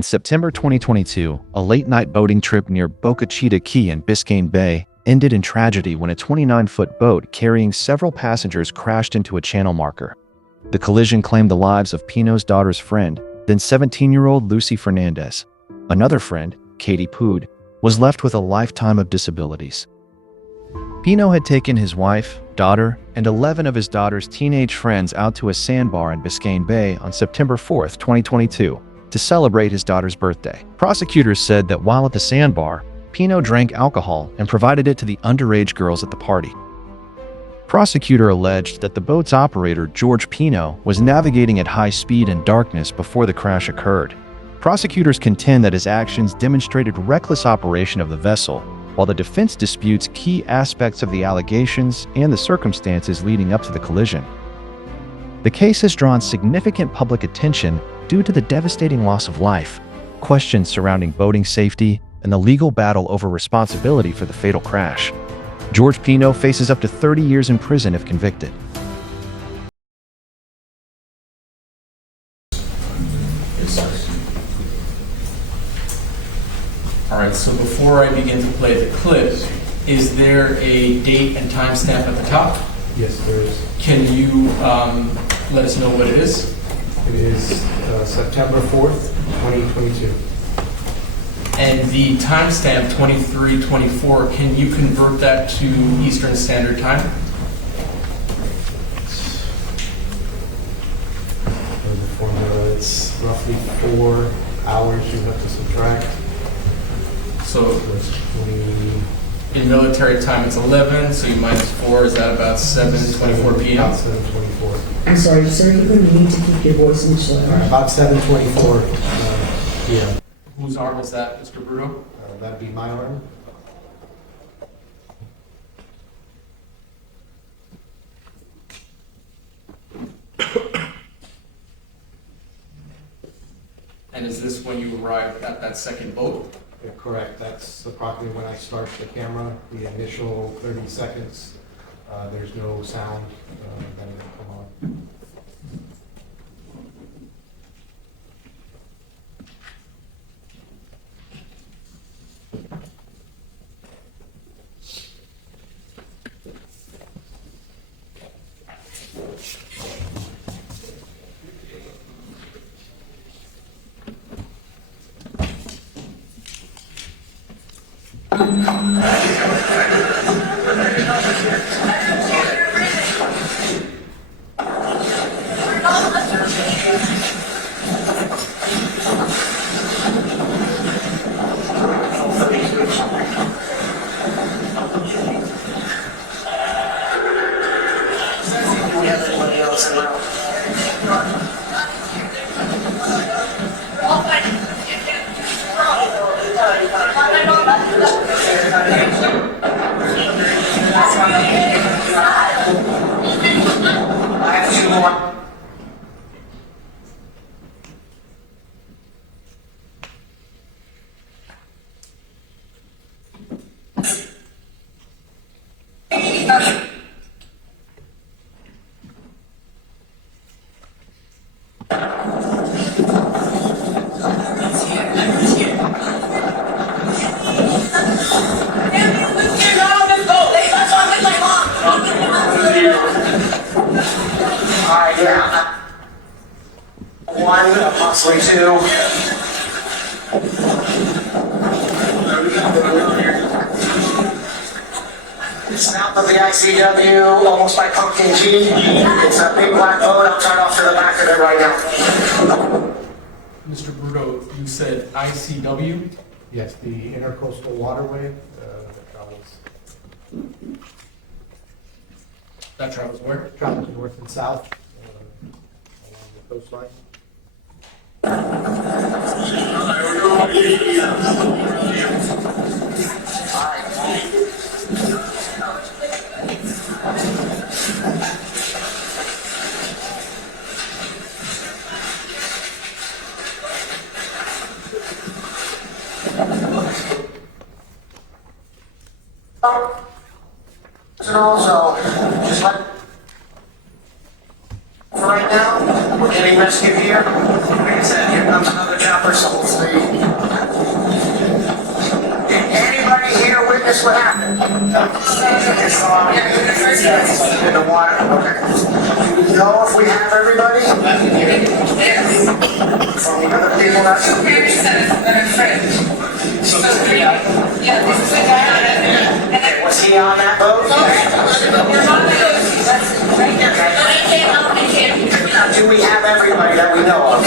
In September 2022, a late-night boating trip near Boca Chita Key in Biscayne Bay ended in tragedy when a 29-foot boat carrying several passengers crashed into a channel marker. The collision claimed the lives of Pino's daughter's friend, then 17-year-old Lucy Fernandez. Another friend, Katy Puig, was left with a lifetime of disabilities. Pino had taken his wife, daughter, and 11 of his daughter's teenage friends out to a sandbar in Biscayne Bay on September 4, 2022, to celebrate his daughter's birthday. Prosecutors said that while at the sandbar, Pino drank alcohol and provided it to the underage girls at the party. Prosecutor alleged that the boat's operator, George Pino, was navigating at high speed in darkness before the crash occurred. Prosecutors contend that his actions demonstrated reckless operation of the vessel, while the defense disputes key aspects of the allegations and the circumstances leading up to the collision. The case has drawn significant public attention due to the devastating loss of life, questions surrounding boating safety, and the legal battle over responsibility for the fatal crash. George Pino faces up to 30 years in prison if convicted. All right, so before I begin to play the clip, is there a date and timestamp at the top? Yes, there is. Can you let us know what it is? It is September 4th, 2022. And the timestamp 2324, can you convert that to Eastern Standard Time? The formula, it's roughly 4 hours you have to subtract. So It's 20, in military time, it's 11, so you minus 4, is that about 7:24 p.m.? About 7:24. I'm sorry, sir, you're going to need to keep your voice much louder. About 7:24 p.m. Whose arm is that, Mr. Bruto? That'd be my arm. And is this when you arrived at that second boat? Yeah, correct. That's approximately when I start the camera. The initial 30 seconds, there's no sound that will come on. One, possibly two. South of the ICW, almost by Pumpkin G. It's a big black boat. I'll turn off to the back of it right now. Mr. Bruto, you said ICW? Yes, the Intercoastal Waterway that That travels where? travels north and south along the coastline. And also, just like right now, We're getting rescued here. Like I said, here comes another chopper, so hopefully. Did anybody here witness what happened? In the water, okay. Do we know if we have everybody? From the other people that... Yeah, this is the guy on it. Okay, was he on that boat? We're on the boat. Right there. Do we have everybody that we know of?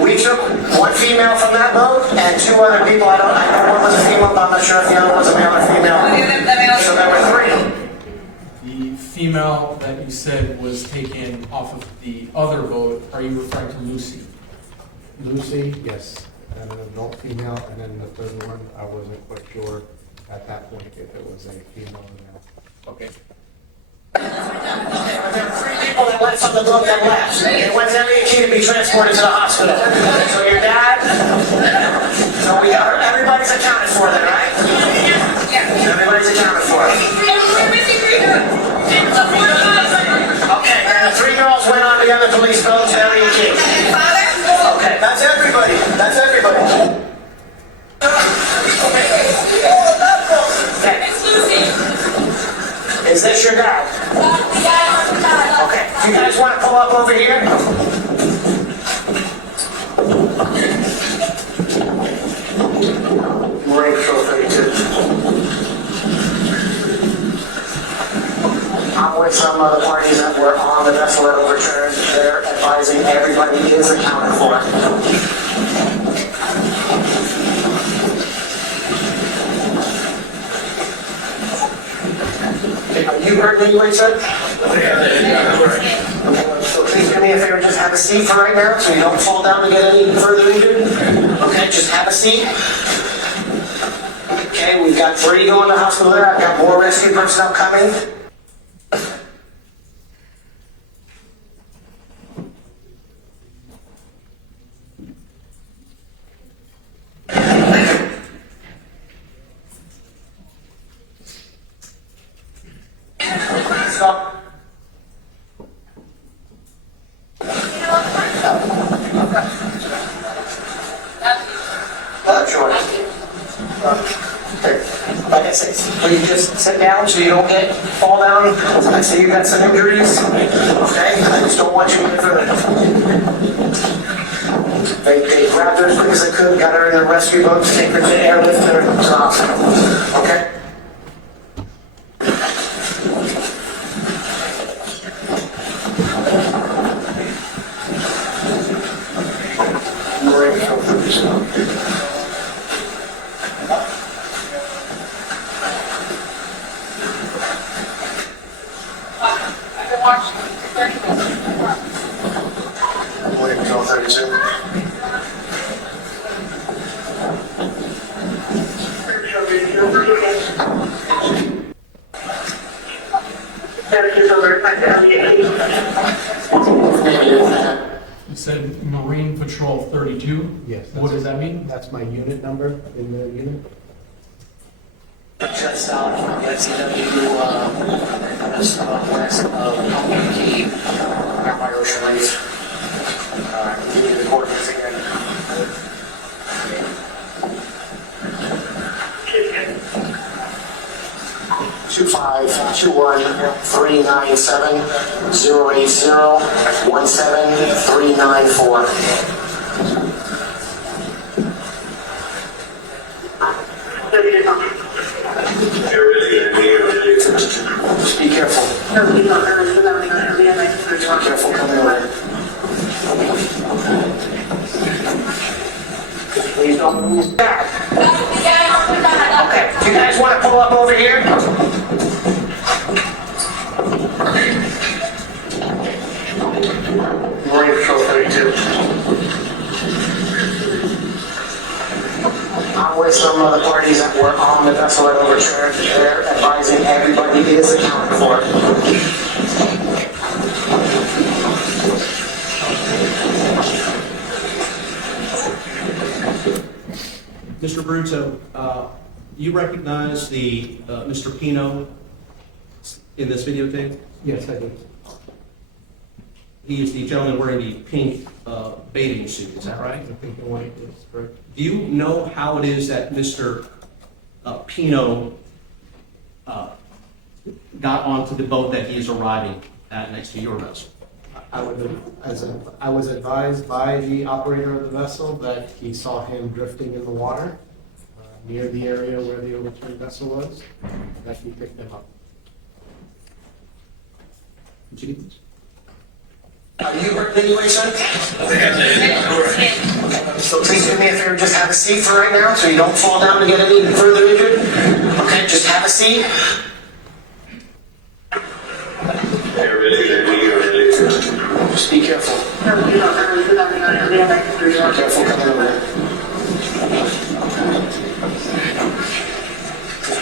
We took one female from that boat and two other people. I know one was a female, but I'm not sure if the other was a male or female. So there were three. The female that you said was taken off of the other boat, are you referring to Lucy? Lucy, yes, and an adult female, and then the third one, I wasn't quite sure at that point if it was a female or male. Okay. There were three people that left from the boat that left. It went to every key to be transported to the hospital. So your dad, so we are, everybody's accounted for then, right? Everybody's accounted for. Okay, and the three girls went on the other police boat to Ellie and Key. Okay, that's everybody. That's everybody. Okay. Is this your dad? Okay. Do you guys want to pull up over here? Marine Patrol 32. I'm with some other parties that were on the vessel that overturned. They're advising everybody is accounted for. You heard me when you said? Okay, so please do me a favor, just have a seat for right now so you don't fall down and get any further injured. Okay, just have a seat. Okay, we've got 3 going to the hospital there. I've got more rescue personnel coming. Stop. Sure. Okay. Like I said, please just sit down so you don't fall down. I see you got some injuries. Okay? I just don't want you to get further. They grabbed her as quick as they could, got her in the rescue boat to take her to airlift her to the hospital. Okay? William Control 32. You said Marine Patrol 32? Yes. What does that mean? That's my unit number in the unit. Just out from the ICW, just west of Contend Key, out by Ocean Reef. Give me the coordinates again. Two 521-397-080-17394. Just be careful. Be careful coming away. Please don't move back. Okay, do you guys want to pull up over here? Marine Patrol 32. I'm with some other parties that were on the vessel that overturned. They're advising everybody is accounted for. Mr. Bruto, you recognize the Mr. Pino in this videotape? Yes, I do. he is the gentleman wearing the pink bathing suit, is that right? I think the white is correct. Do you know how it is that Mr. Pino got onto the boat that he is arriving at next to your vessel? I was advised by the operator of the vessel that he saw him drifting in the water near the area where the overturned vessel was, and that he picked him up. Continue, please. Are you hurt in any way, sir? So please do me a favor, just have a seat for right now, so you don't fall down and get any further injured. Okay, just have a seat. Just be careful. Careful coming over.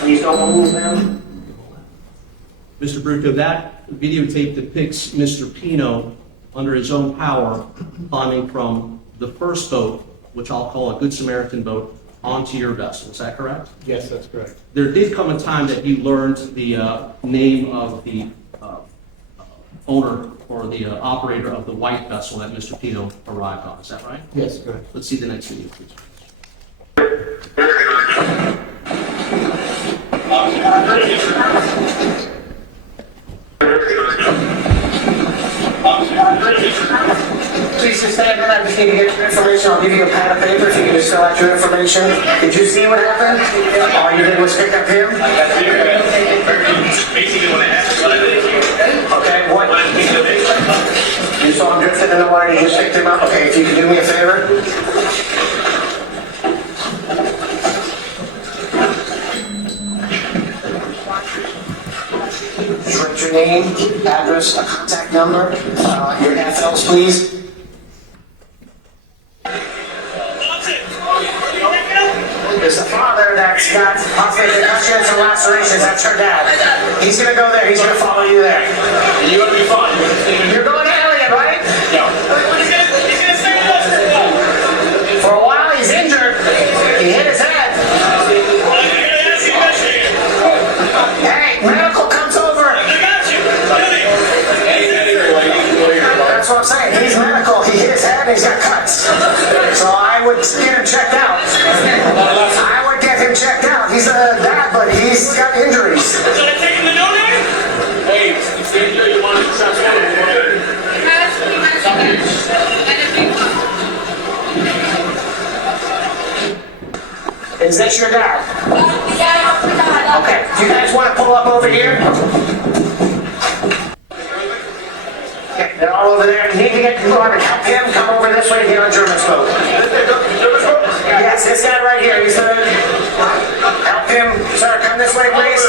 Please don't move now. Mr. Bruto, that videotape depicts Mr. Pino under his own power climbing from the first boat, which I'll call a Good Samaritan boat, onto your vessel. Is that correct? Yes, that's correct. There did come a time that you learned the name of the owner or the operator of the white vessel that Mr. Pino arrived on. Is that right? Yes, correct. Let's see the next video, please. Please just stand there. I just need to get your information. I'll give you a pad of paper if you can just fill out your information. Did you see what happened? All you did was pick up him? Basically, what happened, what I did. Okay, what? You saw him drifting in the water, you just picked him up? Okay, if you could do me a favor? Just write your name, address, a contact number, your FLs, please. There's a father that's got possibly concussions and lacerations. That's her dad. He's gonna go there. He's gonna follow you there. You're gonna be fine. You're going to Elliot, right? Yeah. He's gonna stay with us for a while. For a while, he's injured. He hit his head. Hey, medical comes over. I got you. That's what I'm saying. He's medical. He hit his head and he's got cuts. So I would get him checked out. I would get him checked out. He's a dad, but he's got injuries. Should I take him to donate? Hey, it's the injury you want to transform it. Is this your dad? Okay. Do you guys want to pull up over here? Okay, they're all over there. You need to get to Robert. Help him come over this way to get on German's boat. Yes, this guy right here. He's the... Help him. Sir, come this way, please.